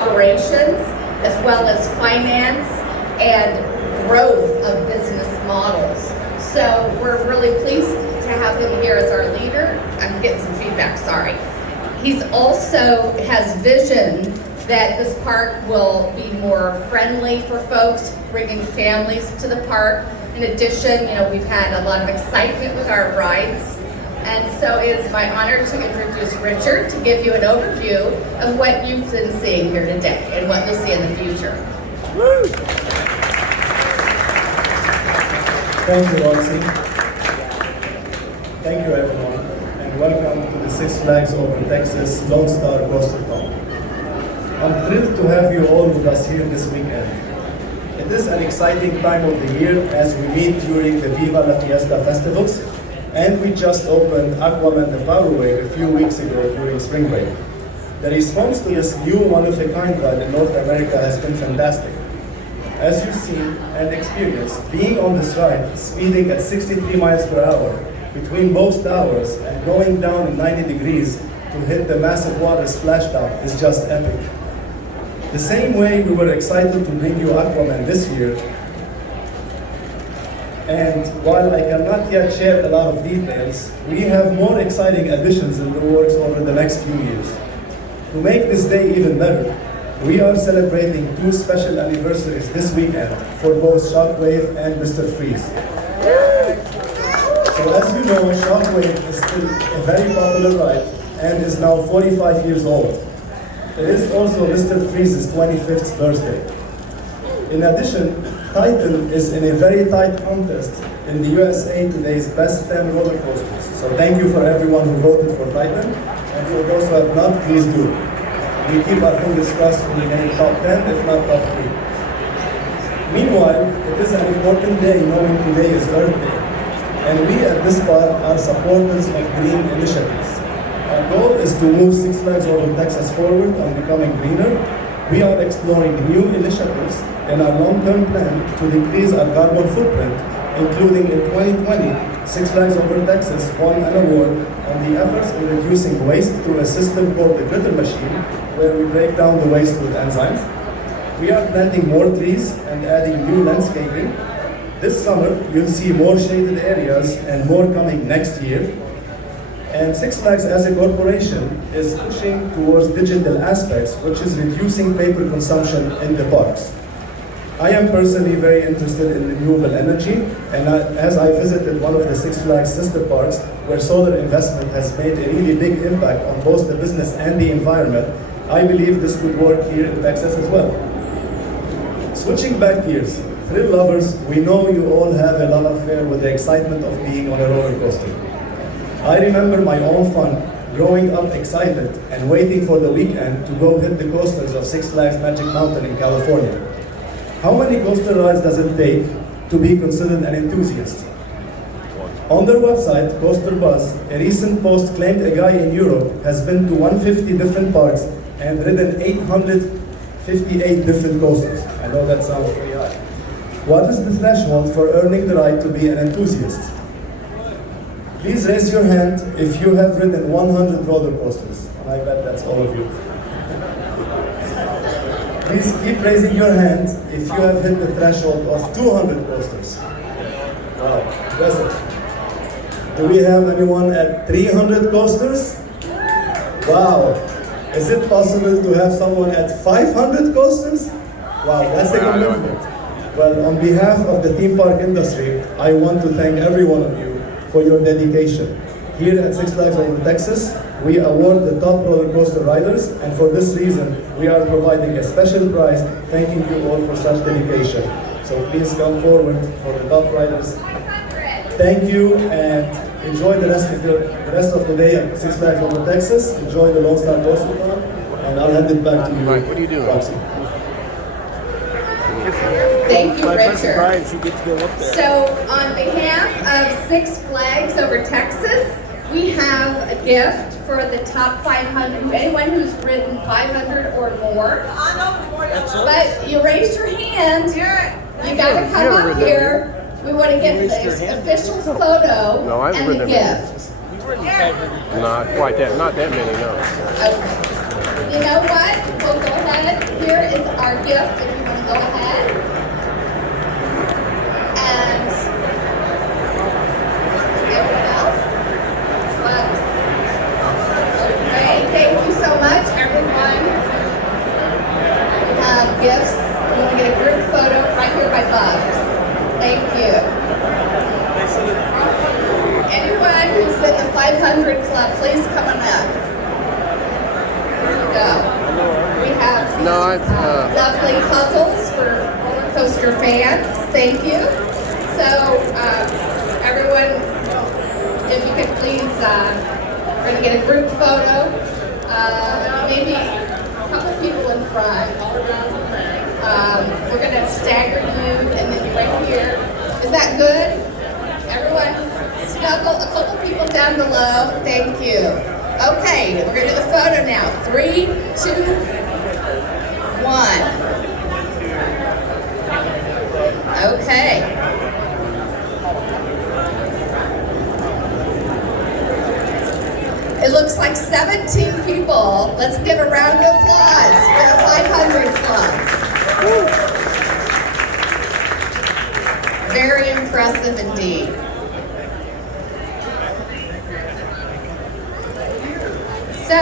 operations, as well as finance and growth of business models. So we're really pleased to have him here as our leader. I'm getting some feedback, sorry. He's also has vision that this park will be more friendly for folks, bringing families to the park. In addition, we've had a lot of excitement with our rides. And so it's my honor to introduce Richard to give you an overview of what you've been seeing here today and what you'll see in the future. Woo! Thank you, Roxy. Thank you, everyone, and welcome to the Six Flags Over Texas Lone Star Coaster Con. I'm thrilled to have you all with us here this weekend. It is an exciting time of the year as we meet during the Viva La Fiesta festivals, and we just opened Aquaman the Power Wave a few weeks ago during spring break. The response to this new one-of-a-kind ride in North America has been fantastic. As you've seen and experienced, being on this ride, speeding at 63 miles per hour between both towers and going down in 90 degrees to hit the massive water splashdown is just epic. The same way we were excited to bring you Aquaman this year, and while I cannot yet share a lot of details, we have more exciting additions in the works over the next few years. To make this day even better, we are celebrating 2 special anniversaries this weekend for both Shockwave and Mr. Freeze. So as you know, Shockwave is still a very popular ride and is now 45 years old. It is also Mr. Freeze's 25th birthday. In addition, Titan is in a very tight contest in the USA Today's Best 10 roller coasters. So thank you for everyone who voted for Titan, and for those who have not, please do. We keep our fingers crossed to remain top 10, if not top 3. Meanwhile, it is an important day knowing today is Earth Day, and we at this park are supporters of green initiatives. Our goal is to move Six Flags Over Texas forward on becoming greener. We are exploring new initiatives in our long-term plan to decrease our carbon footprint, including in 2020, Six Flags Over Texas won an award on the efforts in reducing waste through a system called the Glitter Machine, where we break down the waste with enzymes. We are planting more trees and adding new landscaping. This summer, you'll see more shaded areas and more coming next year. And Six Flags as a corporation is pushing towards digital aspects, which is reducing paper consumption in the parks. I am personally very interested in renewable energy, and as I visited one of the Six Flags sister parks, where solar investment has made a really big impact on both the business and the environment, I believe this could work here in Texas as well. Switching back gears, thrill lovers, we know you all have a lot of fun with the excitement of being on a roller coaster. I remember my own fun, growing up excited and waiting for the weekend to go hit the coasters of Six Flags Magic Mountain in California. How many coaster rides does it take to be considered an enthusiast? On their website, Coaster Buzz, a recent post claimed a guy in Europe has been to 150 different parks and ridden 858 different coasters. I know that sounds pretty high. What is the threshold for earning the right to be an enthusiast? Please raise your hand if you have ridden 100 roller coasters. And I bet that's all of you. Please keep raising your hand if you have hit the threshold of 200 coasters. Wow, impressive. Do we have anyone at 300 coasters? Wow. Is it possible to have someone at 500 coasters? Wow, that's a commitment. Well, on behalf of the theme park industry, I want to thank every one of you for your dedication. Here at Six Flags Over Texas, we award the top roller coaster riders, and for this reason, we are providing a special prize thanking you all for such dedication. So please come forward for the top riders. Thank you, and enjoy the rest of the day at Six Flags Over Texas. Enjoy the Lone Star Coaster Con, and I'll hand it back to you, Mike, what are you doing? Roxy. Thank you, Richard. You get to go up there. So on behalf of Six Flags Over Texas, we have a gift for the top 500, anyone who's ridden 500 or more. But you raised your hand, you gotta come up here. We want to get the official photo No, I've and the ridden gift. Not quite that, not that many, no. Okay. You know what? We'll go ahead our gift if you want to go ahead. And everyone else? Bugs. Okay, thank you so much, everyone. We have gifts. You want to get a group photo right here by Bugs. Thank you. Anyone who's in the 500 club, please come on up. Here we go. We have these, lovely puzzles for roller coaster fans. Thank you. So, everyone, if you could please, we're going to get a group photo. Maybe a couple people in front. We're going to stagger you and then right here. Is that good? Everyone, snuggle a couple people down below. Thank you. Okay, we're going to do the photo now. 3, 2, 1. Okay. It looks like 17 people. Let's give a round of applause for the 500 Club. Woo. Very impressive indeed. So,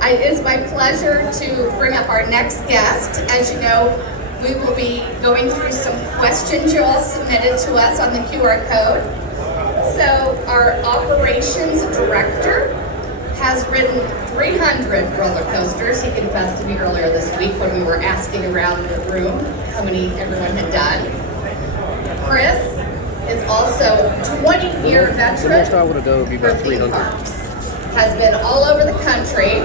it is my pleasure to bring up our next guest. As you know, we will be going through some questions you all submitted to us on the QR code. So, our operations director has ridden 300 roller coasters. He confessed to me earlier this week when we were asking around the room how many everyone had done. Chris is also a 20-year veteran for theme parks. Has been all over the country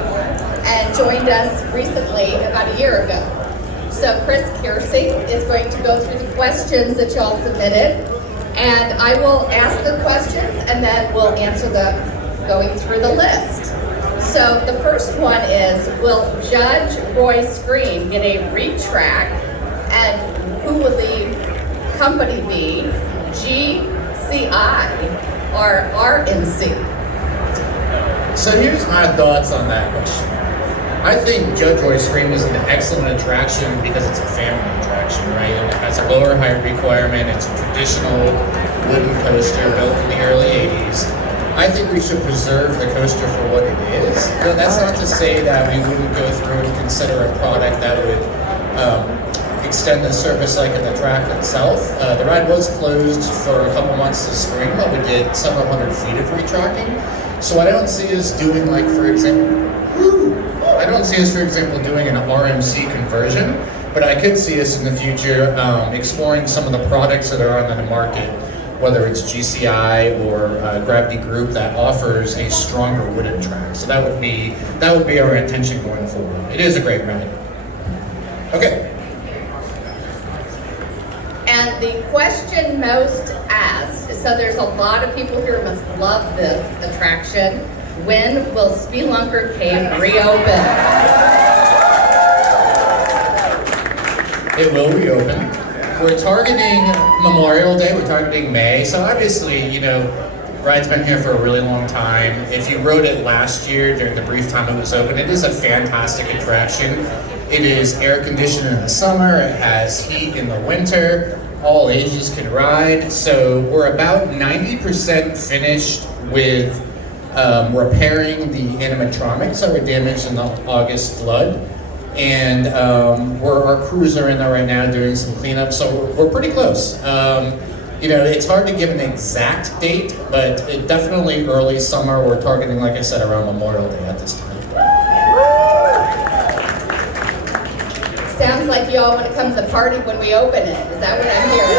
and joined us recently about a year ago. So Chris Kiersey is going to go through the questions that y'all submitted, and I will ask the questions and then we'll answer them going through the list. So the first one is, will Judge Royster get a retract, and who will the company be, GCI or RNC? So here's my thoughts on that question. I think Judge Royster is an excellent attraction because it's a family attraction, right? And it has a lower height requirement. It's a traditional wooden coaster built in the early 80s. I think we should preserve the coaster for what it is. But that's not to say that we wouldn't go through and consider a product that would extend the service like of the track itself. The ride was closed for a couple months this spring, but we did several hundred feet of retracking. So I don't see us doing, like, for example, doing an RMC conversion, but I could see us in the future exploring some of the products that are on the market, whether it's GCI or Gravity Group that offers a stronger wooden track. So that would be our intention going forward. It is a great ride. Okay. And the question most asked, so there's a lot of people here who must love this attraction. When will Spelunker Cave reopen? It will reopen. We're targeting Memorial Day, we're targeting May. So obviously, you know, ride's been here for a really long time. If you rode it last year during the brief time it was open, it is a fantastic attraction. It is air conditioned in the summer, it has heat in the winter, all ages can ride. So we're about 90% finished with repairing the animatronics that were damaged in the August flood. And our crews are in there right now doing some cleanup, so we're pretty close. You know, it's hard to give an exact date, but it definitely early summer. We're targeting, like I said, around Memorial Day at this time. Sounds like you all want to come to the party when we open it. Is that what I'm hearing?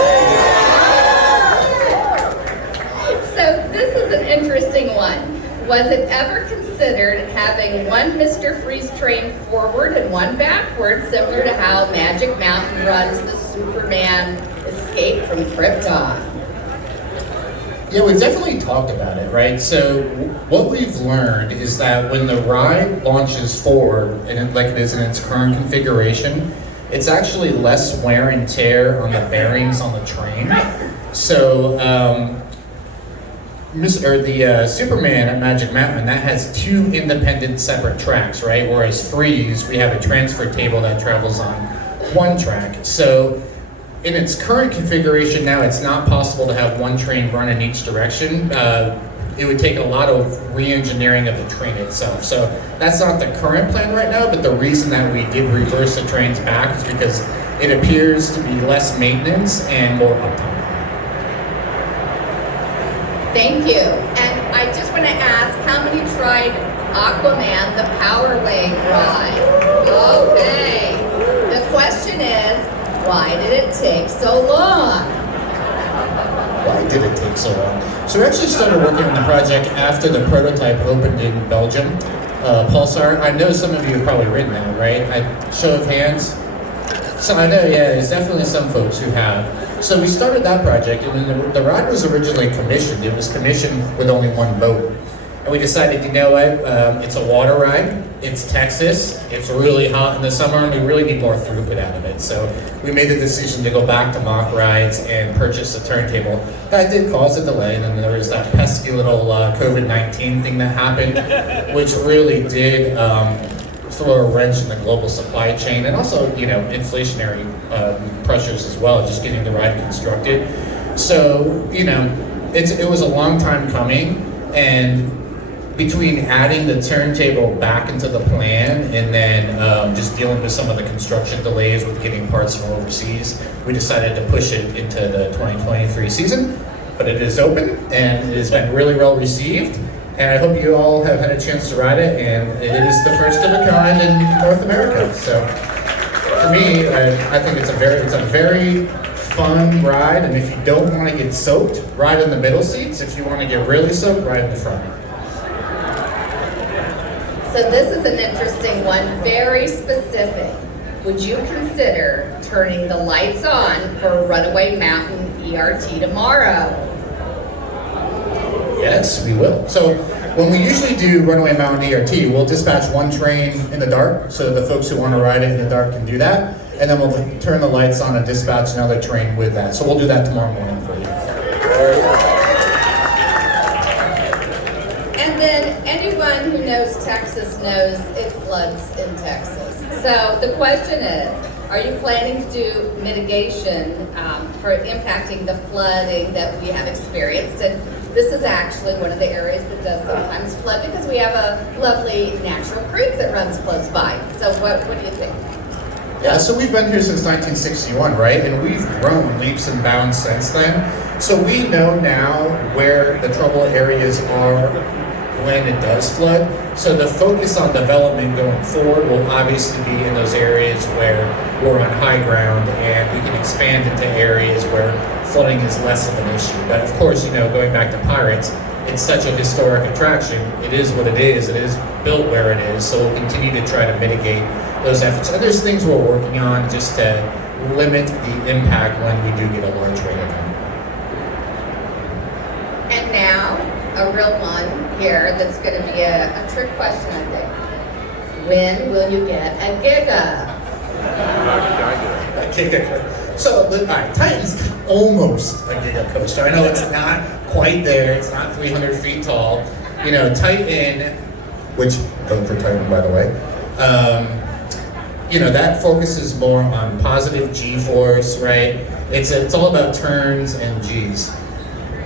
So this is an interesting one. Was it ever considered having one Mr. Freeze train forward and one backward, similar to how Magic Mountain runs the Superman escape from Krypton? Yeah, we've definitely talked about it, right? So what we've learned is that when the ride launches forward, and like it is in its current configuration, it's actually less wear and tear on the bearings on the train. So the Superman at Magic Mountain, that has two independent separate tracks, right? Whereas Freeze, we have a transfer table that travels on one track. So in its current configuration now, it's not possible to have one train run in each direction. It would take a lot of re-engineering of the train itself. So that's not the current plan right now, but the reason that we did reverse the trains back is because it appears to be less maintenance and more uptime. Thank you. And I just want to ask, how many tried Aquaman, the Power Wave ride? Okay. The question is, why did it take so long? Why did it take so long? So we actually started working on the project after the prototype opened in Belgium. Pulsar, I know some of you have probably ridden that, right? Show of hands. So I know, yeah, there's definitely some folks who have. So we started that project, and when the ride was originally commissioned, it was commissioned with only one boat. And we decided, you know what, it's a water ride, it's Texas, it's really hot in the summer, and we really need more throughput out of it. So we made the decision to go back to mock rides and purchase a turntable. That did cause a delay, and then there was that pesky little COVID-19 thing that happened, which really did throw a wrench in the global supply chain, and also, you know, inflationary pressures as well, just getting the ride constructed. So, you know, it was a long time coming, and between adding the turntable back into the plan and then just dealing with some of the construction delays with getting parts from overseas, we decided to push it into the 2023 season. But it is open, and it has been really well received. And I hope you all have had a chance to ride it, and it is the first of a kind in North America. So for me, I think it's a very fun ride, and if you don't want to get soaked, ride in the middle seats. If you want to get really soaked, ride in the front. So this is an interesting one, very specific. Would you consider turning the lights on for Runaway Mountain ERT tomorrow? Yes, we will. So when we usually do Runaway Mountain ERT, we'll dispatch one train in the dark, so the folks who want to ride it in the dark can do that, and then we'll turn the lights on and dispatch another train with that. So we'll do that tomorrow morning for you. And then anyone who knows Texas knows it floods in Texas. So the question is, are you planning to do mitigation for impacting the flooding that we have experienced? And this is actually one of the areas that does sometimes flood because we have a lovely natural creek that runs close by. So what do you think? Yeah, so we've been here since 1961, right? And we've grown leaps and bounds since then. So we know now where the trouble areas are when it does flood. So the focus on development going forward will obviously be in those areas where we're on high ground and we can expand into areas where flooding is less of an issue. But of course, you know, going back to Pirates, it's such a historic attraction. It is what it is. It is built where it is. So we'll continue to try to mitigate those efforts. And there's things we're working on just to limit the impact when we do get a large rain event. And now, a real one here that's going to be a trick question, I think. When will you get a Giga? So, all right, Titan's almost a Giga coaster. I know it's not quite there. It's not 300 feet tall. You know, Titan, which, vote for Titan, by the way, you know, that focuses more on positive G-force, right? It's all about turns and Gs.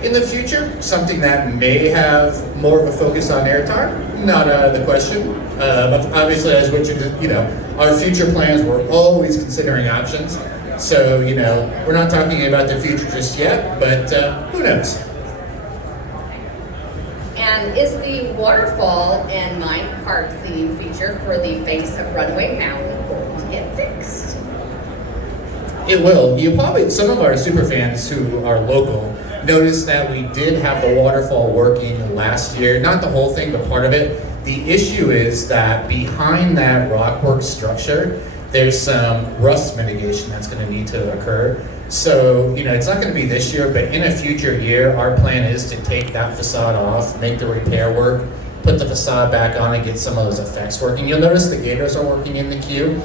In the future, something that may have more of a focus on airtime, not out of the question. But obviously, as Richard, you know, our future plans, we're always considering options. So, you know, we're not talking about the future just yet, but who knows? And is the Waterfall and Minecart theme feature for the face of Runaway Mountain going to get fixed? It will. You probably, some of our super fans who are local noticed that we did have the waterfall working last year. Not the whole thing, but part of it. The issue is that behind that rockwork structure, there's some rust mitigation that's going to need to occur. So, you know, it's not going to be this year, but in a future year, our plan is to take that facade off, make the repair work, put the facade back on, and get some of those effects working. You'll notice the gators are working in the queue.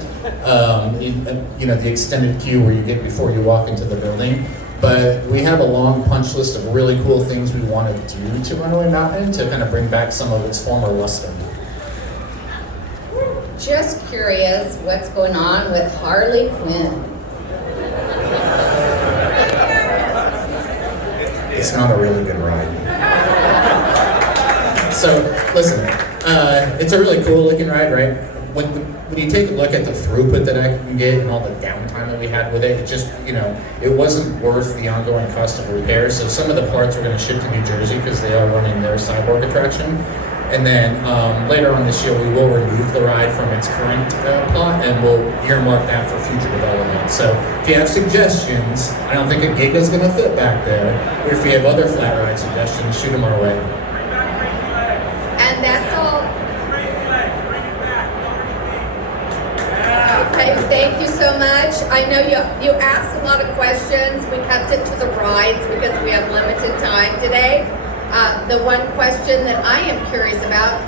You know, the extended queue where you get before you walk into the building. But we have a long punch list of really cool things we want to do to Runaway Mountain to kind of bring back some of its former luster. just curious what's going on with Harley Quinn. It's not a really good ride. So, listen, it's a really cool looking ride, right? When you take a look at the throughput that I can get and all the downtime that we had with it, it just, it wasn't worth the ongoing cost of repairs. So some of the parts we're going to ship to New Jersey because they are running their cyborg attraction. And then later on this year, we will remove the ride from its current plot and we'll earmark that for future development. So if you have suggestions, I don't think a Giga is going to fit back there. Or if you have other flat ride suggestions, shoot them our way. And that's all. Okay, thank you so much. I know you asked a lot of questions. We kept it to the rides because we have limited time today. The one question that I am curious about,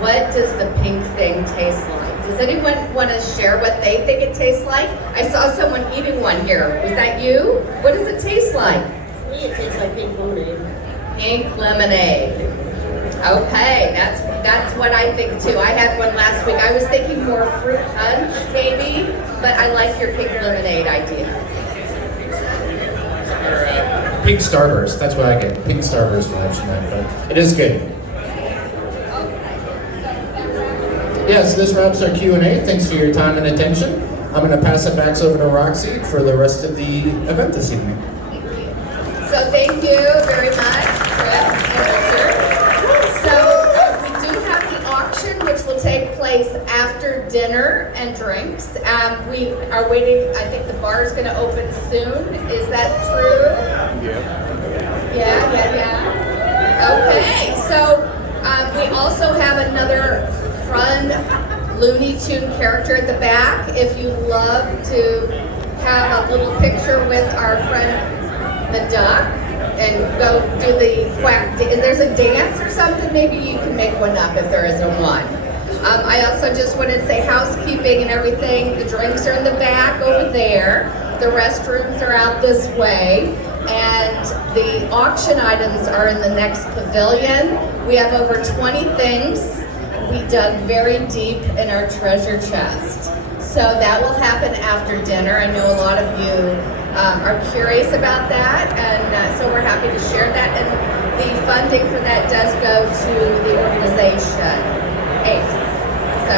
what does the pink thing taste like? Does anyone want to share what they think it tastes like? I saw someone eating one here. Was that you? What does it taste like? To me, it tastes like pink lemonade. Pink lemonade. Okay, that's what I think too. I had one last week. I was thinking more fruit punch maybe, but I like your pink lemonade idea. Pink Starburst, that's what I get. Pink Starburst vibes from that, but it is good. Yeah, so this wraps our Q&A. Thanks for your time and attention. I'm going to pass it back over to Roxy for the rest of the event this evening. So thank you very much, Chris and Richard. So we do have the auction, which will take place after dinner and drinks. We are waiting. I think the bar is going to open soon. Is that true? Yeah. Okay, so we also have another fun Looney Tune character at the back. If you love to have a little picture with our friend the duck and go do the quack, there's a dance or something, maybe you can make one up if there isn't one. I also just wanted to say housekeeping and everything. The drinks are in the back over there. The restrooms are out this way. And the auction items are in the next pavilion. We have over 20 things. We dug very deep in our treasure chest. So that will happen after dinner. I know a lot of you are curious about that, and so we're happy to share that. And the funding for that does go to the organization ACE. So